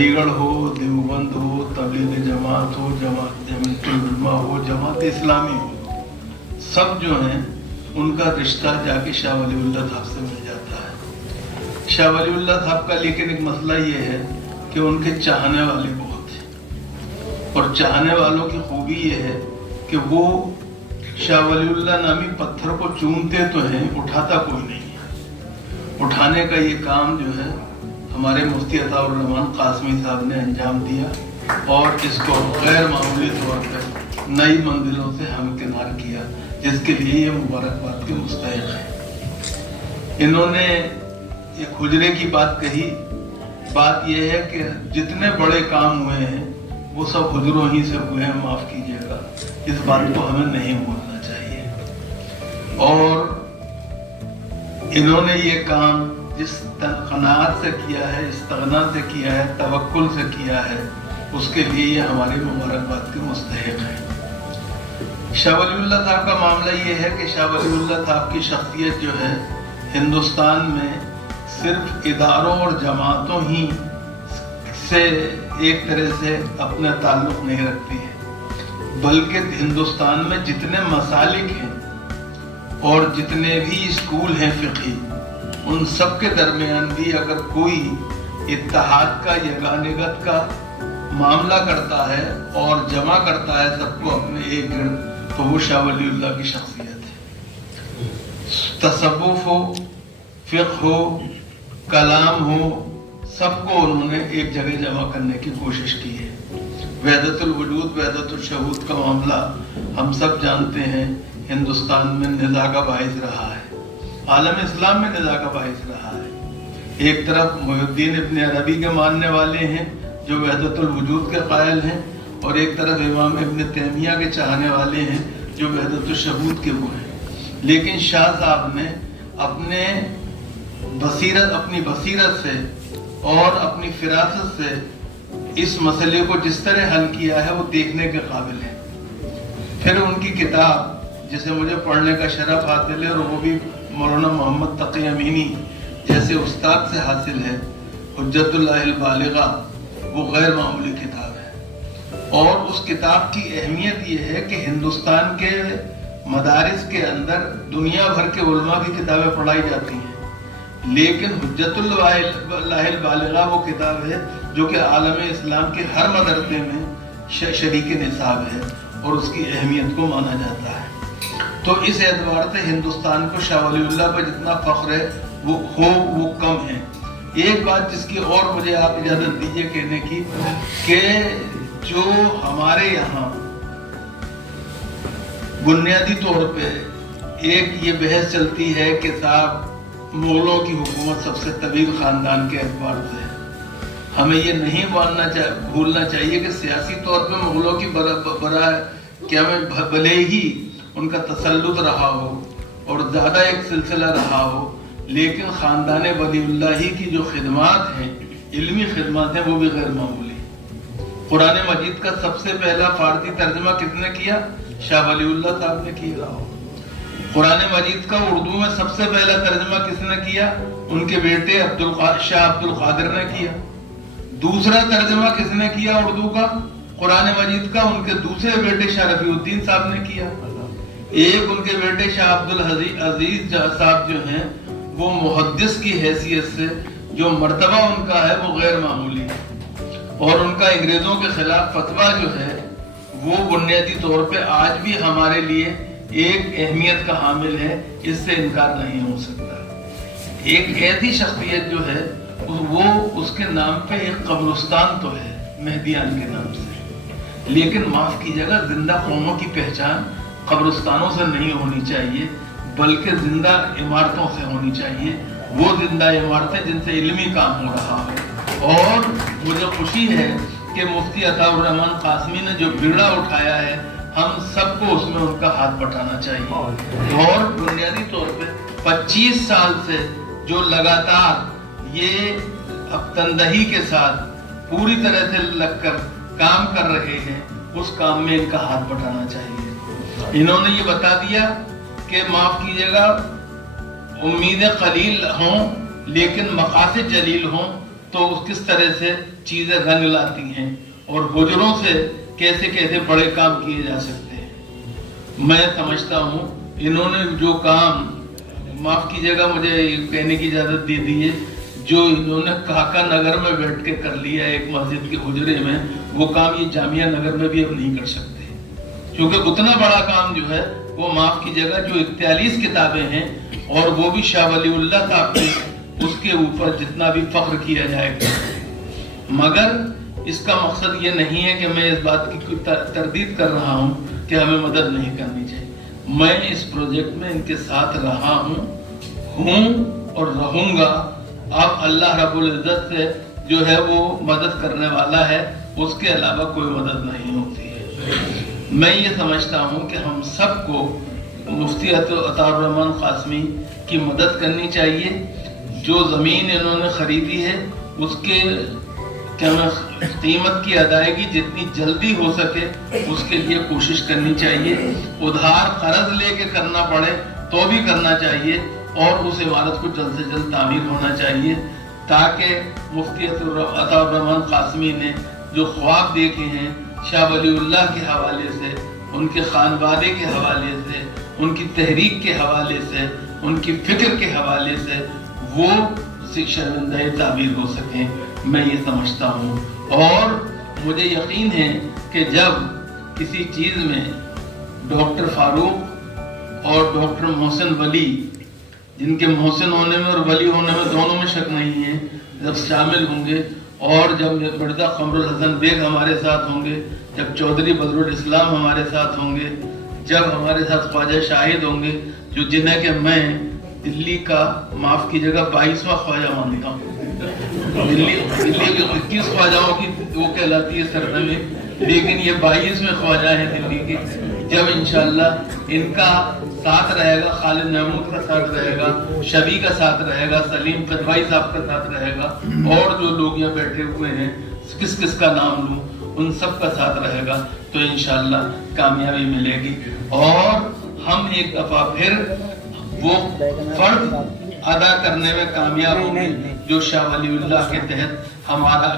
علی گڑھ ہو، دیوبند ہو، تبلیغ جماعت ہو، جماعت علماء ہو، جماعت اسلامی ہو، سب جو ہیں ان کا رشتہ جا کے شاہ ولی اللہ صاحب سے مل جاتا ہے۔ شاہ ولی اللہ صاحب کا لیکن ایک مسئلہ یہ ہے کہ ان کے چاہنے والے بہت ہیں، اور چاہنے والوں کی خوبی یہ ہے کہ وہ شاہ ولی اللہ نامی پتھر کو چومتے تو ہیں، اٹھاتا کوئی نہیں ہے۔ اٹھانے کا یہ کام جو ہے ہمارے مفتی عطا الرحمن قاسمی صاحب نے انجام دیا، اور اس کو غیر معمولی طور پر نئی منزلوں سے ہمکنار کیا، جس کے لیے یہ مبارکباد کے مستحق ہیں۔ انہوں نے ایک حجرے کی بات کہی، بات یہ ہے کہ جتنے بڑے کام ہوئے ہیں وہ سب حجروں ہی سے ہوئے ہیں، معاف کیجیے گا، اس بات کو ہمیں نہیں بھولنا چاہیے۔ اور انہوں نے یہ کام جس قناعت سے کیا ہے، استغنا سے کیا ہے، توکل سے کیا ہے، اس کے لیے یہ ہماری مبارکباد کے مستحق ہیں۔ شاہ ولی اللہ صاحب کا معاملہ یہ ہے کہ شاہ ولی اللہ صاحب کی شخصیت جو ہے ہندوستان میں صرف اداروں اور جماعتوں ہی سے ایک طرح سے اپنا تعلق نہیں رکھتی ہے، بلکہ ہندوستان میں جتنے مسالک ہیں اور جتنے بھی اسکول ہیں فقہی، ان سب کے درمیان بھی اگر کوئی اتحاد کا، یگانگت کا معاملہ کرتا ہے اور جمع کرتا ہے سب کو اپنے ایک گرد، تو وہ شاہ ولی اللہ کی شخصیت ہے۔ تصوف ہو، فقہ ہو، کلام ہو، سب کو انہوں نے ایک جگہ جمع کرنے کی کوشش کی ہے۔ وحدت الوجود، وحدت الشہود کا معاملہ ہم سب جانتے ہیں، ہندوستان میں نزاع کا باعث رہا ہے، عالم اسلام میں نزاع کا باعث رہا ہے۔ ایک طرف محی الدین ابن عربی کے ماننے والے ہیں جو وحدت الوجود کے قائل ہیں، اور ایک طرف امام ابن تیمیہ کے چاہنے والے ہیں جو وحدت الشہود کے وہ ہیں۔ لیکن شاہ صاحب نے اپنی بصیرت سے اور اپنی فراست سے اس مسئلے کو جس طرح حل کیا ہے وہ دیکھنے کے قابل ہے۔ پھر ان کی کتاب جسے مجھے پڑھنے کا شرف حاصل ہے، اور وہ بھی مولانا محمد تقی امینی جیسے استاد سے حاصل ہے، حجت اللہ البالغہ، وہ غیر معمولی کتاب ہے۔ اور اس کتاب کی اہمیت یہ ہے کہ ہندوستان کے مدارس کے اندر دنیا بھر کے علماء کی کتابیں پڑھائی جاتی ہیں، لیکن حجت اللہ البالغہ وہ کتاب ہے جو کہ عالم اسلام کے ہر مدرسے میں شریک نصاب ہے اور اس کی اہمیت کو مانا جاتا ہے۔ تو اس اعتبار سے ہندوستان کو شاہ ولی اللہ پر جتنا فخر ہے وہ کم ہے۔ ایک بات جس کی اور مجھے آپ اجازت دیجیے کہنے کی، کہ جو ہمارے یہاں بنیادی طور پہ ایک یہ بحث چلتی ہے کہ صاحب مغلوں کی حکومت سب سے طویل خاندان کے اعتبار سے ہے، ہمیں یہ نہیں بھولنا چاہیے کہ سیاسی طور پہ مغلوں کی بھلے ہی ان کا تسلط رہا ہو اور زیادہ ایک سلسلہ رہا ہو، لیکن خاندان ولی اللہ ہی کی جو خدمات ہیں، علمی خدمات ہیں، وہ بھی غیر معمولی۔ قرآن مجید کا سب سے پہلا فارسی ترجمہ کس نے کیا؟ شاہ ولی اللہ صاحب نے کیا۔ قرآن مجید کا اردو میں سب سے پہلا ترجمہ کس نے کیا؟ ان کے بیٹے شاہ عبد القادر نے کیا۔ دوسرا ترجمہ کس نے کیا اردو کا قرآن مجید کا؟ ان کے دوسرے بیٹے شاہ رفیع الدین صاحب نے کیا۔ ایک ان کے بیٹے شاہ عبد العزیز صاحب جو ہیں، وہ محدث کی حیثیت سے جو مرتبہ ان کا ہے وہ غیر معمولی ہے، اور ان کا انگریزوں کے خلاف فتویٰ جو ہے وہ بنیادی طور پہ آج بھی ہمارے لیے ایک اہمیت کا حامل ہے، اس سے انکار نہیں ہو سکتا۔ ایک ایسی شخصیت جو ہے وہ اس کے نام پہ ایک قبرستان تو ہے، مہدیان کے نام سے، لیکن معاف کیجیے گا، زندہ قوموں کی پہچان قبرستانوں سے نہیں ہونی چاہیے، بلکہ زندہ عمارتوں سے ہونی چاہیے، وہ زندہ عمارتیں جن سے علمی کام ہو رہا ہو۔ اور مجھے خوشی ہے کہ مفتی عطا الرحمن قاسمی نے جو بیڑا اٹھایا ہے، ہم سب کو اس میں ان کا ہاتھ بٹانا چاہیے، اور بنیادی طور پہ 25 سال سے جو لگاتار یہ اب تندہی کے ساتھ پوری طرح سے لگ کر کام کر رہے ہیں، اس کام میں ان کا ہاتھ بٹانا چاہیے۔ انہوں نے یہ بتا دیا کہ معاف کیجیے گا، امیدیں قلیل ہوں لیکن مقاصد جلیل ہوں، تو کس طرح سے چیزیں رنگ لاتی ہیں اور حجروں سے کیسے کیسے بڑے کام کیے جا سکتے ہیں۔ میں سمجھتا ہوں انہوں نے جو کام، معاف کیجیے گا مجھے کہنے کی اجازت دے دی ہے، جو انہوں نے کاکا نگر میں بیٹھ کے کر لیا ایک مسجد کے حجرے میں، وہ کام یہ جامعہ نگر میں بھی اب نہیں کر سکتے، کیونکہ اتنا بڑا کام جو ہے وہ معاف کیجیے گا جو 41 کتابیں ہیں اور وہ بھی شاہ ولی اللہ صاحب کے، اس کے اوپر جتنا بھی فخر کیا جائے گا۔ مگر اس کا مقصد یہ نہیں ہے کہ میں اس بات کی تردید کر رہا ہوں کہ ہمیں مدد نہیں کرنی چاہیے۔ میں اس پروجیکٹ میں ان کے ساتھ رہا ہوں اور رہوں گا۔ اب اللہ رب العزت سے جو ہے وہ مدد کرنے والا ہے، اس کے علاوہ کوئی مدد نہیں ہوتی ہے۔ میں یہ سمجھتا ہوں کہ ہم سب کو مفتی عطا الرحمن قاسمی کی مدد کرنی چاہیے۔ جو زمین انہوں نے خریدی ہے اس کے قیمت کی ادائیگی جتنی جلدی ہو سکے اس کے لیے کوشش کرنی چاہیے۔ ادھار قرض لے کے کرنا پڑے تو بھی کرنا چاہیے اور اس عمارت کو جلد سے جلد تعمیر ہونا چاہیے، تاکہ مفتی عطا الرحمن قاسمی نے جو خواب دیکھے ہیں شاہ ولی اللہ کے حوالے سے، ان کے خانوادے کے حوالے سے، ان کی تحریک کے حوالے سے، ان کی فکر کے حوالے سے، وہ شرمندہ تعبیر ہو سکیں، میں یہ سمجھتا ہوں۔ اور مجھے یقین ہے کہ جب کسی چیز میں ڈاکٹر فاروق اور ڈاکٹر محسن ولی، جن کے محسن ہونے میں اور ولی ہونے میں دونوں میں شک نہیں ہے، جب شامل ہوں گے، اور جب مرزا قمر الحسن بیگ ہمارے ساتھ ہوں گے، جب چودھری بدر الاسلام ہمارے ساتھ ہوں گے، جب ہمارے ساتھ خواجہ شاہد ہوں گے، جو جنہیں کہ میں دلی کا معاف کی جگہ 22واں خواجہ مانتا ہوں۔ دلی کے 21 خواجہوں کی وہ کہلاتی ہے سرزمین، لیکن یہ 22ویں خواجہ ہیں دلی کے۔ جب انشاءاللہ ان کا ساتھ رہے گا، خالد محمود کا ساتھ رہے گا، شبی کا ساتھ رہے گا، سلیم قدوائی صاحب کا ساتھ رہے گا، اور جو لوگ یہاں بیٹھے ہوئے ہیں کس کس کا نام لوں، ان سب کا ساتھ رہے گا تو انشاءاللہ کامیابی ملے گی، اور ہم ایک دفعہ پھر وہ فرض ادا کرنے میں کامیاب ہوں گے جو شاہ ولی اللہ کے تحت ہمارا